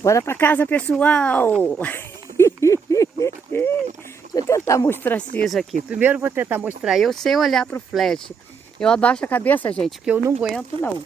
Bora pra casa, pessoal! Deixa eu tentar mostrar isso aqui. Primeiro vou tentar mostrar eu sem olhar pro flash. Eu abaixo a cabeça, gente, porque eu não aguento não.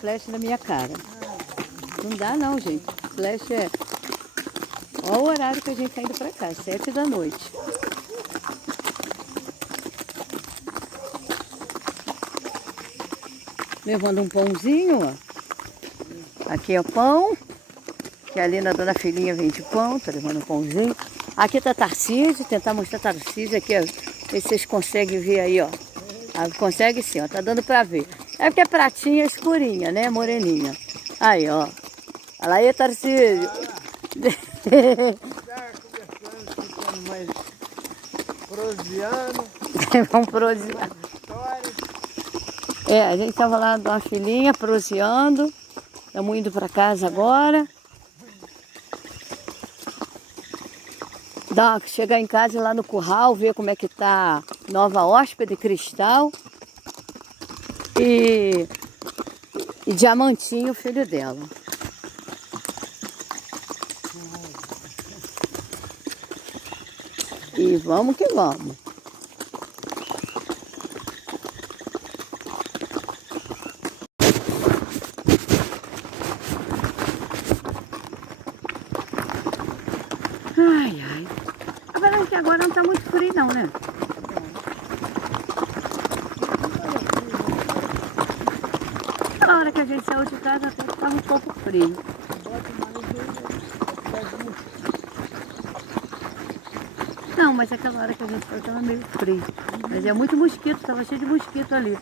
Flash na minha cara. Não dá não, gente. Flash é... Olha o horário que a gente tá indo pra cá, 7 da noite. Levando um pãozinho, ó. Aqui é o pão. Que ali na Dona Filhinha vende pão, tô levando um pãozinho. Aqui tá Tarcísio, tentar mostrar Tarcísio aqui, ó. Ver se vocês conseguem ver aí, ó. Ah, consegue sim, ó, tá dando pra ver. É porque a pratinha é escurinha, né, moreninha. Aí, ó. Olha aí, Tarcísio. Mais proseando. Vamos prosear. É, a gente tava lá na Dona Filhinha, proseando. Estamos indo pra casa agora. Chegar em casa e lá no curral, ver como é que tá nova hóspede Cristal e Diamantinho, filho dela. E vamos que vamos. Ai, ai. Agora não tá muito frio não, né? Na hora que a gente saiu de casa até estava um pouco frio. Não, mas aquela hora que a gente foi estava meio frio. Mas é muito mosquito, estava cheio de mosquito ali.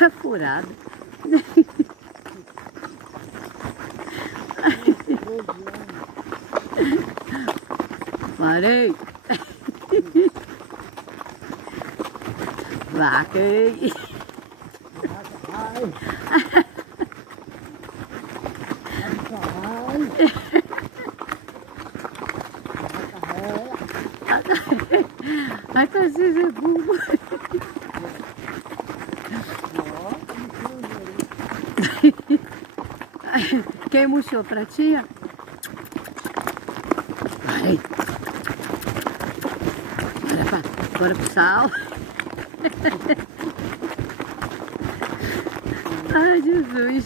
É furado. Parei. Vaquei. Ai, Tarcísio é burro. Quem murchou pra tia? Parei. Bora pro sal. Ai, Jesus.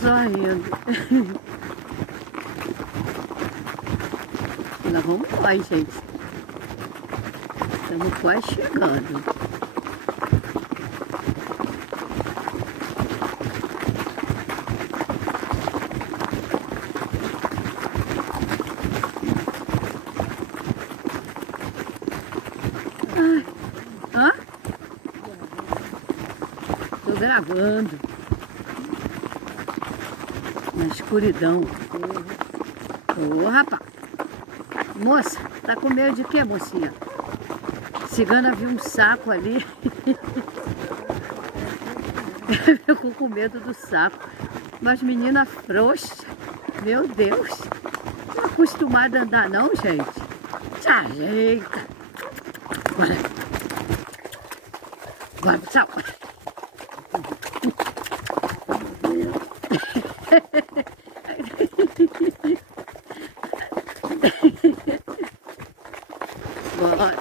Só rindo. Lá vamos nós, gente. Estamos quase chegando. Hã? Tô gravando. Na escuridão. Ô, rapaz. Moça, tá com medo de quê, mocinha? Cigana viu um saco ali. Ficou com medo do saco. Mas menina frouxa. Meu Deus. Não é acostumada a andar não, gente? Se ajeita. Bora. Bora pro sal. Bora.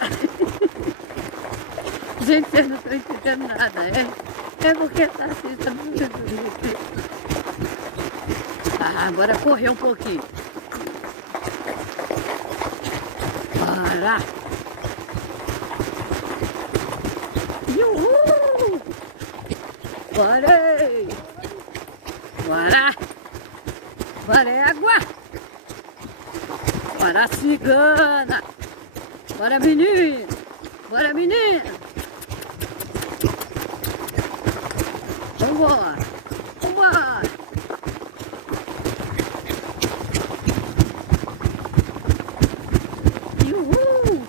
Gente, vocês não estão entendendo nada, é? É porque tá assim, tá muito bonito. Ah, agora correr um pouquinho. Bora. Uhul! Bora! Bora! Bora, água! Bora, cigana! Bora, menino! Bora, menina! Vambora! Vambora! Uhul!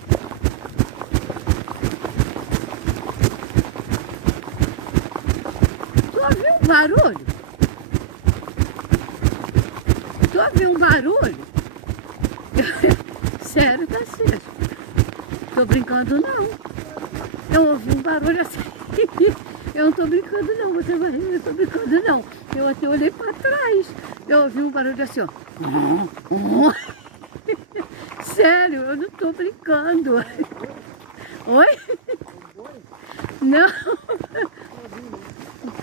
Tu ouviu um barulho? Tu ouviu um barulho? Sério, Tarcísio? Tô brincando não. Eu ouvi um barulho assim. Eu não tô brincando não, você vai rir, eu não tô brincando não. Eu até olhei pra trás, eu ouvi um barulho assim, ó. Sério, eu não tô brincando. Oi? Não.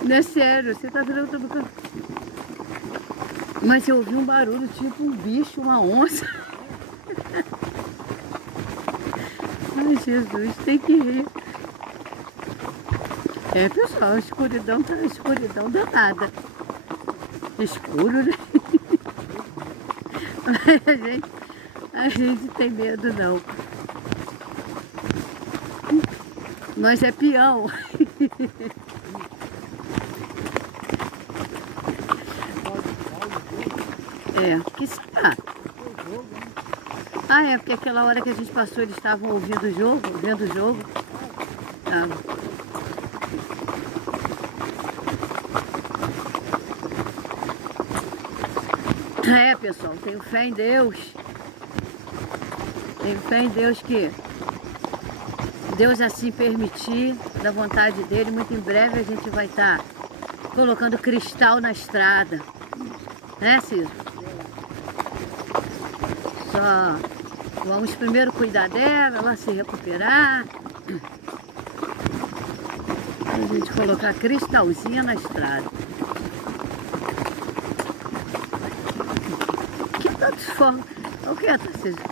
Não é sério, você tá vendo que eu tô brincando? Mas eu ouvi um barulho tipo um bicho, uma onça. Ai, Jesus, tem que rir. É, pessoal, a escuridão tá escuridão danada. Escuro, né? Mas a gente tem medo não. Nós é peão. É, que será? Ah, é porque aquela hora que a gente passou eles estavam ouvindo o jogo, vendo o jogo. Tava. É, pessoal, tenho fé em Deus. Tenho fé em Deus que Deus assim permitir, da vontade dele, muito em breve a gente vai estar colocando cristal na estrada. Né, Cícero? Só vamos primeiro cuidar dela, ela se recuperar. A gente colocar cristalzinho na estrada. Que tantos fogos? O que é, Tarcísio?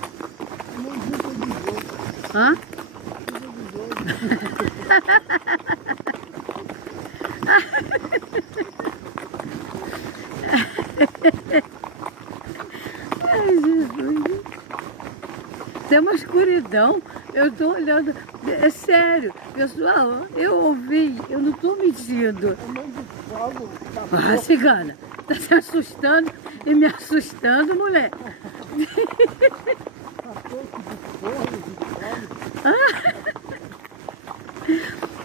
Hã? Ai, Jesus. Tem uma escuridão. Eu tô olhando. É sério. Pessoal, eu ouvi. Eu não tô mentindo. Ah, cigana. Tá se assustando e me assustando, mulher.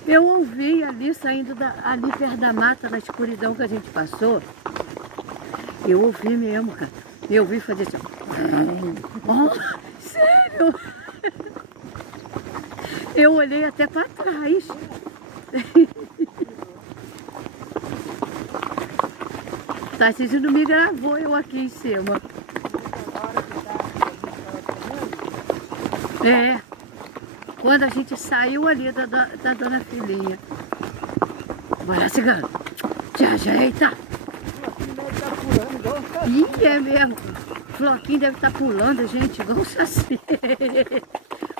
Eu ouvi ali, saindo ali perto da mata, na escuridão que a gente passou. Eu ouvi mesmo, cara. Eu ouvi fazer assim. Oh, sério? Eu olhei até para trás. Tarcísio não me gravou, eu aqui em cima. É. Quando a gente saiu ali da dona Filhinha. Bora, cigano. Te ajeita. Ih, é mesmo. Floquinho deve estar pulando, gente, igual o saci.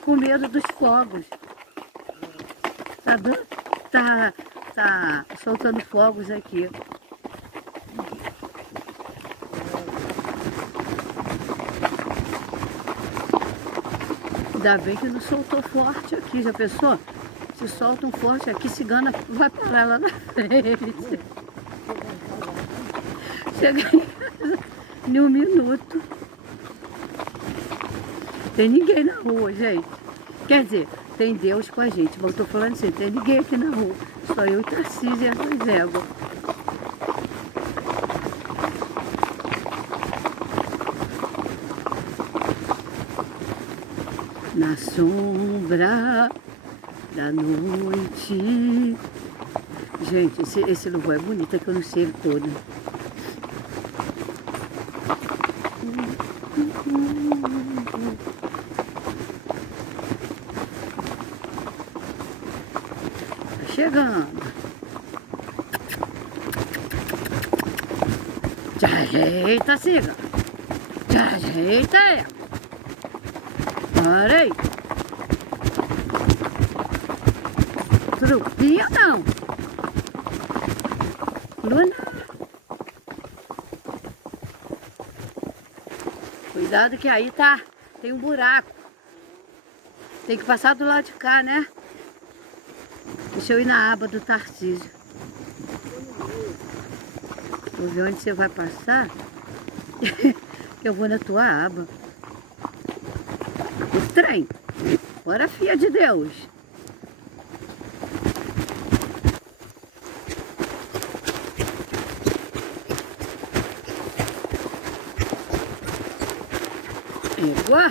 Com medo dos fogos. Tá soltando fogos aqui. Ainda bem que não soltou forte aqui, já pensou? Se solta um forte aqui, cigana vai parar lá na frente. Chega em casa em 1 minuto. Tem ninguém na rua, gente. Quer dizer, tem Deus com a gente, mas eu tô falando assim, tem ninguém aqui na rua. Só eu e Tarcísio e as 2 éguas. Na sombra da noite. Gente, esse louvor é bonito, é que eu não sei ele todo. Tá chegando. Te ajeita, siga. Te ajeita, é. Para aí. Trupinha não. Luna. Cuidado que aí tem um buraco. Tem que passar do lado de cá, né? Deixa eu ir na aba do Tarcísio. Vou ver onde você vai passar. Eu vou na tua aba. O trem. Bora, filha de Deus. Égua.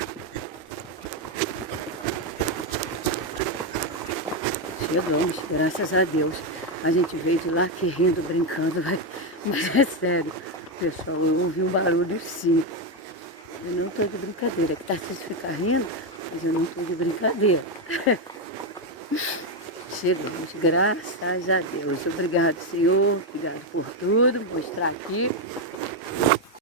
Chegamos, graças a Deus. A gente veio de lá aqui rindo, brincando, mas é sério, pessoal, eu ouvi um barulho sim. Eu não estou de brincadeira, que Tarcísio fica rindo, mas eu não estou de brincadeira. Chegamos, graças a Deus. Obrigado, Senhor, obrigado por tudo, mostrar aqui.